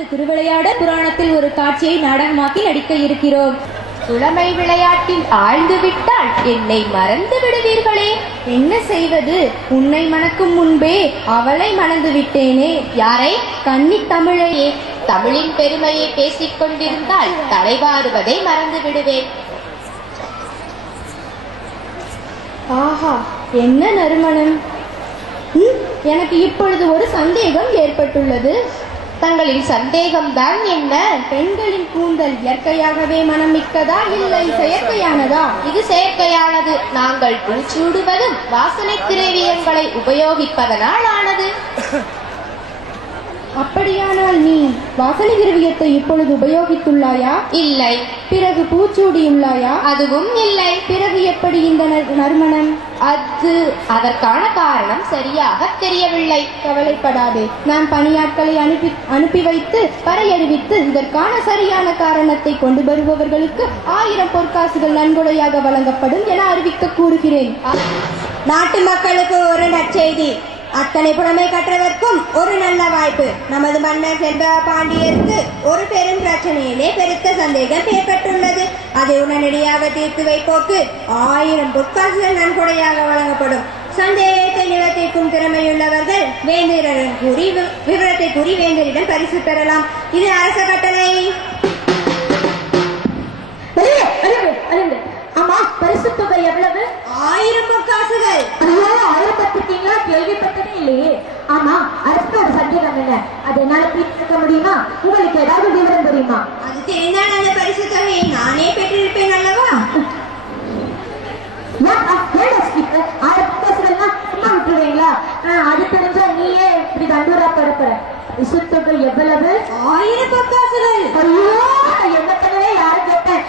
திருவிளையாட புராணத்தில் ஒரு காட்சியை நாடகமாக்கி நடிக்க இருக்கிறோம். புலமை விளையாட்டில் ஆழ்ந்து விட்டால் என்னை மறந்து விடுவீர்களே. என்ன செய்வது? உன்னை மணக்கும் முன்பே அவளை மணந்து விட்டேனே. யாரை? கன்னி தமிழையே. தமிழின் பெருமையை பேசிக் கொண்டிருந்தால் தலைவாறுவதை மறந்து விடுவேன். ஆஹா, என்ன நறுமணம்! எனக்கு இப்பொழுது ஒரு சந்தேகம் ஏற்பட்டுள்ளது. தங்களின் சந்தேகம்தான் என்ன? பெண்களின் கூந்தல் இயற்கையாகவே மனமிக்கதா இல்லை செயற்கையானதா? இது செயற்கையானது. நாங்கள் பூச்சூடுவதும் வாசனை திரவியங்களை உபயோகிப்பதனால் ஆனது. அப்படியானால் நீ வாசனை திரவியத்தை இப்பொழுது உபயோகித்துள்ளாயா? இல்லை. பிறகு பூச்சூடியுள்ளாயா? அதுவும் இல்லை. பிறகு எப்படி இந்த நறுமணம்? அதற்கான காரணம் சரியாக தெரியவில்லை. கவலைப்படாதே, நான் பணியாட்களை அனுப்பி வைத்து பறையறிவித்து இதற்கான சரியான காரணத்தை கொண்டு வருபவர்களுக்கு 1000 பொற்காசுகள் நன்கொடையாக வழங்கப்படும் என அறிவிக்க கூறுகிறேன். நாட்டு மக்களுக்கு ஒரு நற்செய்தி. அத்தனை புலமை கற்றதற்கும் ஒரு நல்ல வாய்ப்பு. நமது மன்னர் செல்வ பாண்டியருக்கு ஒரு பெரும் பிரச்சனையிலே பெருத்த சந்தேகம் ஏற்பட்டுள்ளது. அதை உடனடியாக தீர்த்து வைப்போக்கு 1000 பொற்காசுகள் நன்கொடையாக வழங்கப்படும். சந்தேகத்தை நிவர்த்திக்கும் திறமையுள்ளவர்கள் வேந்தரிடம் கூறி விவரத்தை கூறி வேந்தரிடம் பரிசு பெறலாம். இது அரச கட்டளை. ஆமா, பரிசு தொகை எவ்வளவு? 1000 பொற்காசுகள். பத்திட்டீங்களா? கேள்விப்பட்டதே இல்லையே. ஆமா, அடுத்த ஒரு சந்தேகம் என்ன, அதை என்னால தீர்க்க முடியுமா? உங்களுக்கு ஏதாவது விவரம் தெரியுமா? அது தெரிந்தால் அந்த பரிசு தொகையை நானே பெற்றிருப்பேன் அல்லவா? 1000 பொற்காசுகள்னா சும்மா விட்டுருவீங்களா? அது தெரிஞ்சா நீயே இப்படி தண்டூரா பரப்புற. பரிசு தொகை எவ்வளவு? 1000 பொற்காசுகள். ஐயோ, என்ன பண்ணவே யாரும் கேட்டேன்.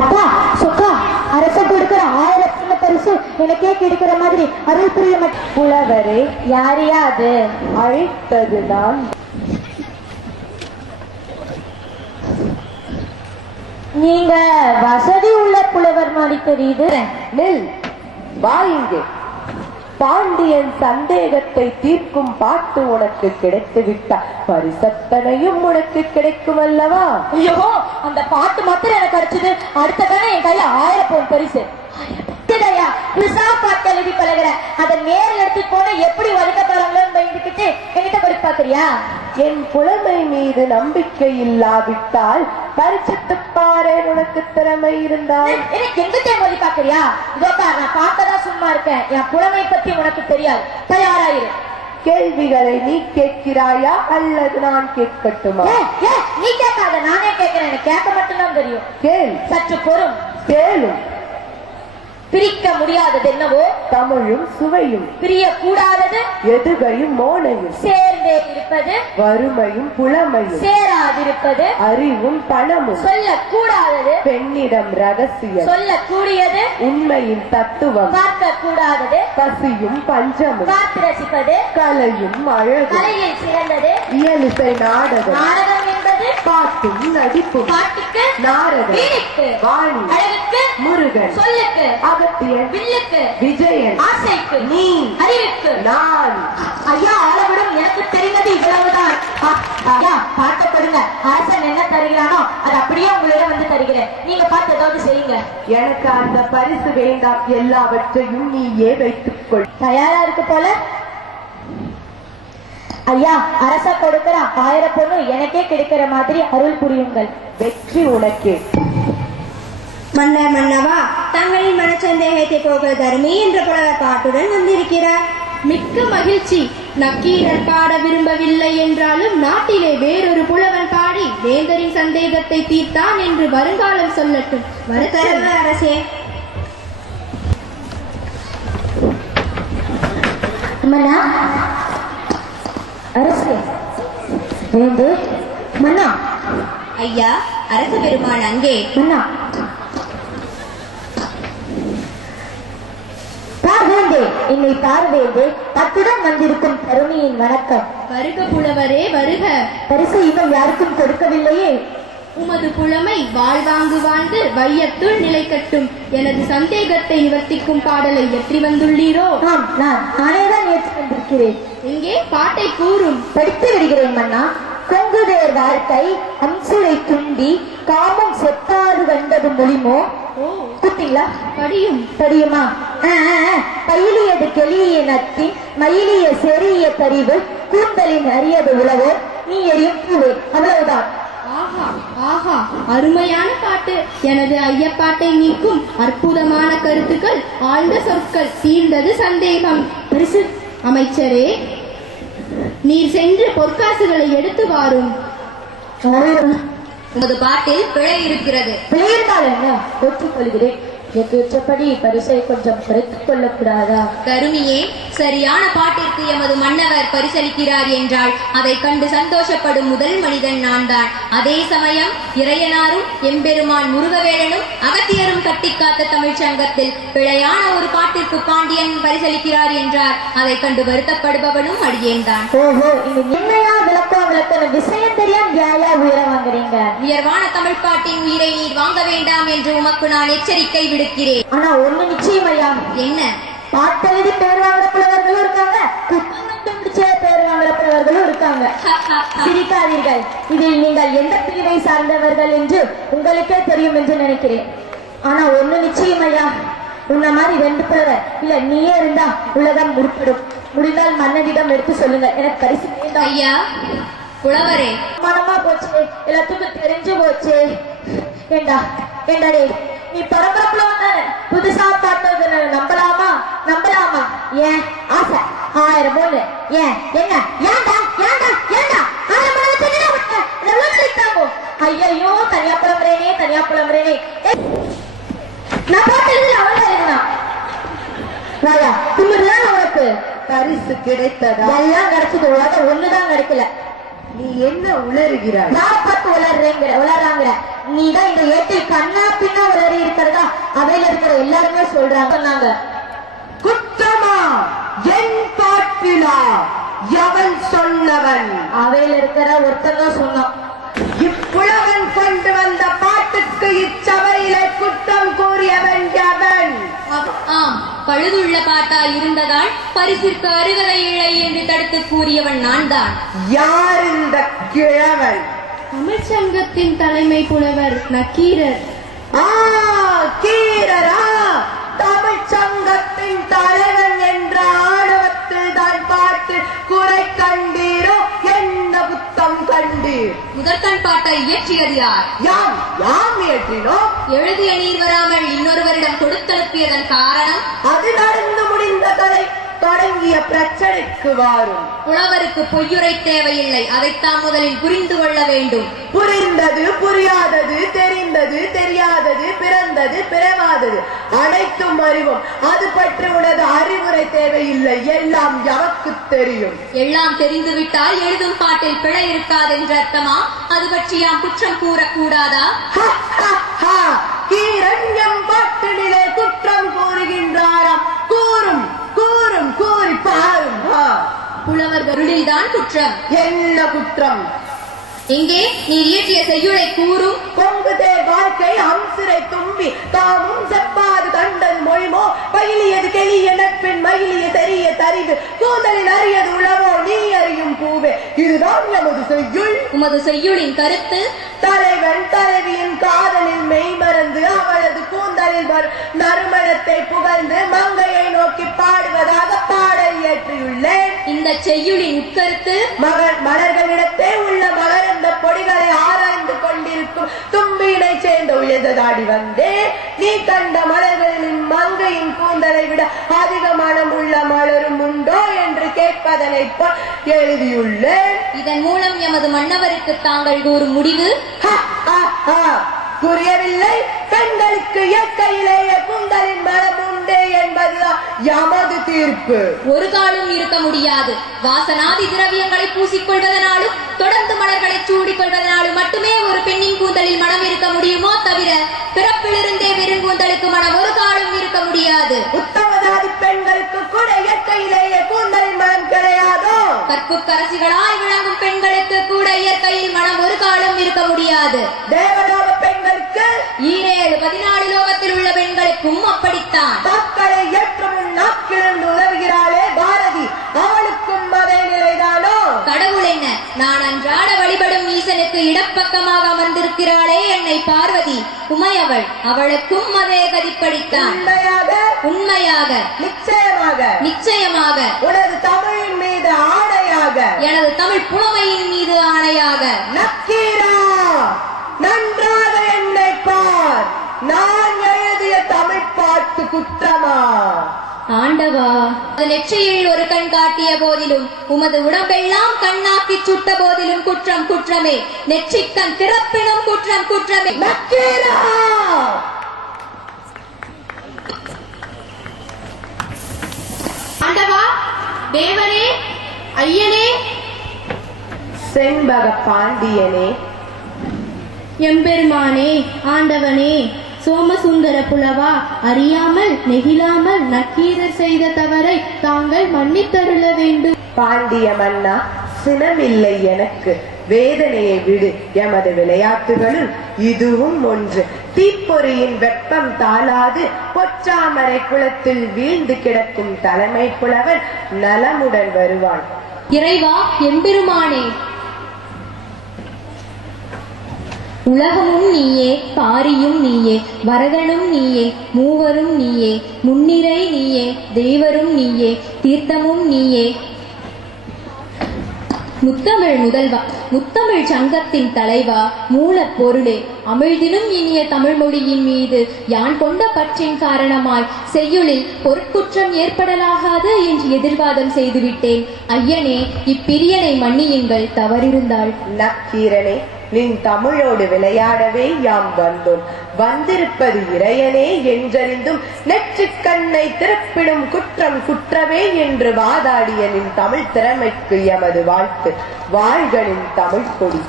அப்பா, சொக்கா, அரசு கொடுக்கிற 1000 பரிசு எனக்கே கிடைக்கிற மாதிரி அருள் புரிய புலவரே. யாரையா அது அழைத்ததுதான்? நீங்க வசதி உள்ள புலவர் மாதிரி தெரியுது. நெல் வாயிங்கே. பாண்டியன் சந்தேகத்தை தீர்க்கும் பாட்டு உனக்கு கிடைத்து விட்டா பரிசத்தனையும் உனக்கு கிடைக்கும் அல்லவா? ஐயோ, அந்த பாட்டு மாத்திரம் எனக்கு கிடைச்சது. அடுத்த தானே என் கையில 1000 பவுன் பரிசு. பாட்டு எழுதி பழகிற அதை நேரில் எடுத்து போன எப்படி வலிக்க போறாங்களோன்னு பயந்துக்கிட்டு என்கிட்ட கொடுத்து பாக்குறியா? என் புலமை மீது நம்பிக்கை இல்லாவிட்டால் பரிசத்துப்பாரு உனக்கு திறமை இருந்தால் எனக்கு எங்கிட்ட மொழி பாக்குறியா? இதோப்பா, நான் பார்த்ததா சும்மா இருக்கேன். என் புலமை பத்தி உனக்கு தெரியாது. தயாராயிரு. கேள்விகளை நீ கேட்கிறாயா அல்லது நான் கேட்கட்டுமா? நீ கேட்காத, நானே கேட்கிறேன். எனக்கு கேட்க மட்டும்தான் தெரியும். கேள். சற்று பொறும். கேளும். பிரிக்க முடியாதது என்னவோ? தமிழும் சுவையும். பிரிய கூடாதது எதுகையும் மோனையும். சேர்ந்தே இருப்பது வறுமையும் புலமையும். சேராதிருப்பது அறிவும் பணமும். சொல்ல கூடாதது பெண்ணிடம் ரகசியம். சொல்ல கூடியது உண்மையின் தத்துவம். பார்க்க கூடாதது பசியும் பஞ்சமும். பார்த்து ரசிப்பது கலையும் அழகும். கலையில் சிறந்தது இயலிசை நாடகம். நாடகம் என்பது பாட்டும் நடிப்பும். பாட்டுக்கு நாடகம். வீணுக்கு வாணி. அழகுக்கு முருகன். சொல்லுக்கு அகத்தியன். வில்லுக்கு விஜயன். ஆசைக்கு நீ. அறிவுக்கு நான். ஐயா, ஆளவிடும். எனக்கு தெரிந்தது இவ்வளவுதான். ஐயா, பாட்டை கொடுங்க. அரசன் என்ன தருகிறானோ அது அப்படியே உங்களிடம் வந்து தருகிறேன். நீங்க பார்த்து ஏதாவது செய்யுங்க. எனக்கு அந்த பரிசு வேண்டாம். எல்லாவற்றையும் நீயே வைத்துக்கொள். தயாரா இருக்கு போல. ஐயா, அரசா கொடுக்கிற 1000 பொண்ணு எனக்கே கிடைக்கிற மாதிரி அருள் புரியுங்கள். வெற்றி உனக்கே. மன்னர் மன்னவா, தங்களின் மனச்சந்தேகத்தை போக தருமி என்ற புலவர் பாட்டுடன் வந்திருக்கிறார். மிக்க மகிழ்ச்சி. நக்கீரர் பாட விரும்பவில்லை என்றாலும் நாட்டிலே வேறொரு புலவன் பாடி வேந்தரின் சந்தேகத்தை தீர்த்தான் என்று வருங்காலம் சொல்லட்டும். வருத்தரவு அரசே. மன்னா, அரசே, வேந்து, மன்னா. ஐயா, அரச பெருமாள் அங்கே. மன்னா, என்னை பார்வையிட்டு அத்துடன் வந்திருக்கும் தருணியின் வணக்கம். வருக புலவரே, வருக. பரிசு இன்னும் யாருக்கும் கொடுக்கவில்லையே. உமது புலமை வாழ்வாங்கு வாழ்ந்து வையத்துள் நிலை கட்டும். எனது சந்தேகத்தை நிவர்த்திக்கும் பாடலை ஏற்றி வந்துள்ளீரோ? ஆம், நானேதான் ஏற்றி வந்திருக்கிறேன். இங்கே பாட்டை கூறும். படித்து விடுகிறேன் மன்னா. கொங்குதேர் வாழ்க்கை அம்சுரை துண்டி காமம் செத்தாது கண்டது மொழிமோ. கூப்பிட்டீங்களா? படியும். படியுமா? பயிலியது கெளிய நத்தி மயிலிய செறிய தறிவு கூந்தலின் அறியது உழவோ நீ எரியும் பூவே. அவ்வளவுதான். ஆஹா ஆஹா, அருமையான பாட்டு. எனது ஐயப்பாட்டை நீக்கும் அற்புதமான கருத்துக்கள், ஆழ்ந்த சொற்கள், தீர்ந்தது சந்தேகம். பரிசு அமைச்சரே, நீர் சென்று பொற்காசுகளை எடுத்து வாரும். உமது பாட்டில் பிழை இருக்கிறது. பிழை இருந்தால் என்ன? ஒற்றுக்கொள்கிறேன். ஏற்றபடி பரிசை கொஞ்சம் குறைத்துக் கொள்ளக்கூடாதா? கருமியே, சரியான பாட்டிற்கு எமது மன்னவர் பரிசளிக்கிறார் என்றால் அதை கண்டு சந்தோஷப்படும் முதல் மனிதன் நான் தான். அதே சமயம் இறையனாரும் எம்பெருமான் முருகவேலனும் அகத்தியரும் கட்டிக்காத்த தமிழ் சங்கத்தில் பிழையான ஒரு பாட்டிற்கு பாண்டியன் பரிசளிக்கிறார் என்றார் அதை கண்டு வருத்தப்படுபவனும் அடியேன் தான். ஓஹோ, இந்த என்னையா விளக்கணும் விஷயம் தெரியாம யாயா உயர வாங்குறீங்க? உயர்வான தமிழ் பாட்டின் உயிரை நீர் வாங்க வேண்டாம் என்று உமக்கு நான் எச்சரிக்கை விடுக்கிறேன். ஆனா ஒண்ணு நிச்சயம் ஐயா. என்ன? பாட்டெழுதி பேர் வாங்குற புலவர்களும் இருக்காங்க, புத்தகம் பிடிச்ச பேர் வாங்குற புலவர்களும் இருக்காங்க. சிரிக்காதீர்கள். இதில் நீங்கள் எந்த பிரிவை சார்ந்தவர்கள் என்று உங்களுக்கே தெரியும் என்று நினைக்கிறேன். ஆனா ஒண்ணு நிச்சயம் ஐயா, உன்ன மாதிரி 2 புலவர் இல்ல நீயே இருந்தா உலகம் உருப்படும். முடிந்தால் மன்னனிடம் எடுத்து சொல்லுங்க, எனக்கு பரிசு வேண்டாம். ஐயா புலவரே, மனமா போச்சு, எல்லாத்துக்கும் தெரிஞ்சு போச்சு. ஏண்டா ஏண்டாடே, நீ பரம்பரை புலவன், புதுசா பாட்டு நம்பலாமா? ஏன் ஆசை 1000 பொண்ணு. ஏன் என்ன? ஏண்டா ஏண்டா ஏண்டா ஐயோ, தனியா புலம்புறேனே. நான் பாட்டு அவன் எழுதுனா ராயா திமிர்லாம் உனக்கு. பரிசு கிடைத்ததா? எல்லாம் கிடைச்சது, உலகம் ஒண்ணுதான் கிடைக்கல. நீ என்ன உளறுகிறாய்? நான் பார்த்து உளறாங்க. நீதான் இந்த ஏட்டில் கண்ணா பின்னா உளறி இருக்கிறதா அவையில இருக்கிற எல்லாருமே சொன்னாங்க. குற்றமா? என் பாட்டிலா? எவன் சொன்னவன்? அவையில இருக்கிற ஒருத்தங்க சொன்னான். இப்புலவன் கொண்டு வந்த பாட்டுக்கு இச்சபையிலே குற்றம் கூறியவன் எவன்? ஆம், பழுதுள்ள பாட்டா இருந்ததால் பரிசிற்கு அருகதை இல்லை என்று தடுத்து கூறியவன் நான் தான். யார் இந்த கிழவன்? தமிழ்ச்சங்கத்தின் தலைமை புலவர் நக்கீரர். கீரரா? தமிழ் சங்கத்தின் தலைவன் என்ற ஆணவத்தில் தான் பாட்டு குறை கண்டீரோ? என்ன புத்தம் கண்டீர்? முதற்கண் பாட்டை இயற்றியது யார்? யாம் இயற்றினோம். எழுதிய நீர் வராமல் இன்னொருவரிடம் கொடுத்தனுப்பியதன் காரணம்? அது நடந்து முடிந்த கதை தொடங்கிய பிரச்சனைக்கு வாரும். புலவருக்கு பொய்யுரை தேவையில்லை, அதைத்தான் முதலில் புரிந்து கொள்ள வேண்டும். புரிந்தது புரியாதது, தெரிந்தது தெரியாதது, பிறந்தது பிறவாதது அனைத்தும் அறிவோம். அது பற்றி உனது அறிவுரை தேவையில்லை, எல்லாம் எமக்கு தெரியும். எல்லாம் தெரிந்துவிட்டால் எழுதும் பாட்டில் பிழை இருக்காது என்று அர்த்தமா? அது பற்றி யாம் குற்றம் கூறக்கூடாதா? கீரண்யம் பாட்டிலே குற்றம் கூறுகின்றாராம். கூறி பாரும். புலவர் கருளில் தான் குற்றம். என்ன குற்றம்? எங்கே நீர் இயற்றிய செய்யுளை கூறும். கொங்குதேர் வாழ்க்கை அம்சிரை தும்பி தாமும் செப்பாது கண்டது மொழிமோ. பயிலியது கெளிய நட்பின் மயிலிய தெரிய தறிவு கூந்தலின் அறியது உளவோ நீ அறியும் பூவே. இதுதான் நமது செய்யுள். உமது செய்யுளின் கருத்து? தலைவன் தலைவியின் காதலில் மெய்மறந்து அவளது கூந்தலில் நறுமணத்தை புகழ்ந்து மங்கையை நோக்கி பாடுவதாக பாடல் இயற்றியுள்ளேன். இந்த செய்யுளின் உட்கருத்து? மலர்களிடத்தே உள்ள மலர் அந்த பொடிகளை ஆராய்ந்து கொண்டிருக்கும் தும்பியினை சேர்ந்த உயர்ந்ததாடி வந்தே நீ கண்ட மலர்களின் மங்கையின் கூந்தலை விட அதிக மனம் உள்ள மலரும் உண்டோ என்று கேட்பதனை போல் எழுதியுள்ளேன். இதன் மூலம் எமது மன்னவருக்கு தாங்கள் கூறும் முடிவு? புரியவில்லை. பெண்களுக்கு இயற்கையிலேயே கூந்தலின் மனம் உண்டே என்பதுதான் எமது தீர்ப்பு. ஒரு காலம் இருக்க முடியாது. வாசனாதி திரவியங்களை பூசிக்கொள்வதனாலும் தொடர்ந்து மலர்களை சூடிக்கொள்வதனாலும் மட்டுமே ஒரு பெண்ணின் கூந்தலில் மனம் இருக்க முடியுமோ தவிர பிறப்பிலிருந்தே வெறுங்கூந்தலுக்கு மனம் ஒரு காலம் இருக்க முடியாது. உத்தமதாதி பெண்களுக்கு கூட இயற்கையிலேயே கூந்தலின் மனம் கிடையாதோ? கற்புக்கரசிகளாய் விளங்கும் பெண்களுக்கு கூட இயற்கையில் மனம் ஒரு காலம் இருக்க முடியாது. தேவலோக பெண்களுக்கு 14 லோகத்தில் உள்ள பெண்களுக்கும் அப்படித்தான். மக்களை ஏற்றும் நாக்கிலிருந்து உதவுகிறாளே பாரதி, அவளுக்கும் அதே நான் அன்றாட வழிபடும் ஈசனுக்கு இடப்பக்கமாக அமர்ந்திருக்கிறாளே என்னை பார்வதி உமையவள், அவளுக்கும் அதே கதிப்படித்தான். உண்மையாக நிச்சயமாக உனது தமிழின் மீது ஆணையாக, எனது தமிழ் புலமையின் மீது ஆணையாக. நக்கீரா, நன்றாக என்னை பார். நான் எழுதிய தமிழ் பாட்டு குற்றமா? ஆண்டவா, நெற்றியில் ஒரு கண் காட்டிய போதிலும் உமது உடம்பெல்லாம் கண்ணாக்கி சுட்ட போதிலும் குற்றம் குற்றமே. நெற்றிக்கண் திறப்பினும் குற்றம் குற்றமே. நக்கீரா, ஆண்டவா, தேவனே, ஐயனே, செண்பக பாண்டியனே, எம்பெருமானே, ஆண்டவனே, சோமசுந்தர புலவா, அறியாமல் நெகிழாமல் நக்கீரர் செய்த தவறை தாங்கள் மன்னித்தருள வேண்டும். பாண்டிய மன்னா, சினமில்லை எனக்கு, வேதனையை விடு. எமது விளையாட்டுகளுள் இதுவும் ஒன்று. தீப்பொறியின் வெப்பம் தாளாது பொற்றாமரை குளத்தில் வீழ்ந்து கிடக்கும் தலைமை புலவன் நலமுடன் வருவான். இறைவா, எம்பெருமானே, உலகமும் நீயே, பாரியும் நீயே, வரதனும் நீயே, மூவரும் நீயே, முன்னிரை நீயே, தேவரும் நீயே, தீர்த்தமும் நீயே, முத்தமிழ் முதல்வா, முத்தமிழ் சங்கத்தின் தலைவா, மூலப் பொருளே, அமிழ்தினும் இனிய தமிழ் மொழியின் மீது யான் கொண்ட பற்றின் காரணமாய் செய்யுளில் பொருட்குற்றம் ஏற்படலாகாது என்று எதிர்வாதம் செய்துவிட்டேன். ஐயனே, இப்பிரியனை மன்னியுங்கள், தவறிருந்தாள். நக்கீரனே, நின் தமிழோடு விளையாடவே யாம் வந்தோம். வந்திருப்பது இறையனே என்றறிந்தும் நெற்றிக் கண்ணை திறப்பிடும் குற்றம் குற்றமே என்று வாதாடிய நின் தமிழ் திறமைக்கு எமது வாழ்த்து. வாழ்களின் தமிழ் கொடி.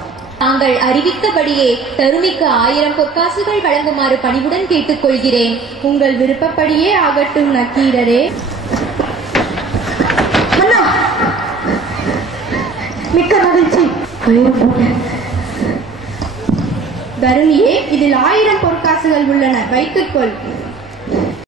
தாங்கள் அறிவித்தபடியே தருமிக்கு 1000 பொற்காசுகள் வழங்குமாறு பணிவுடன் கேட்டுக்கொள்கிறேன். உங்கள் விருப்பப்படியே ஆகட்டும் நக்கீரரே. மிக்க மகிழ்ச்சி. தருமியே, இதில் 1000 பொற்காசுகள் உள்ளன, வைத்துக்கொள்.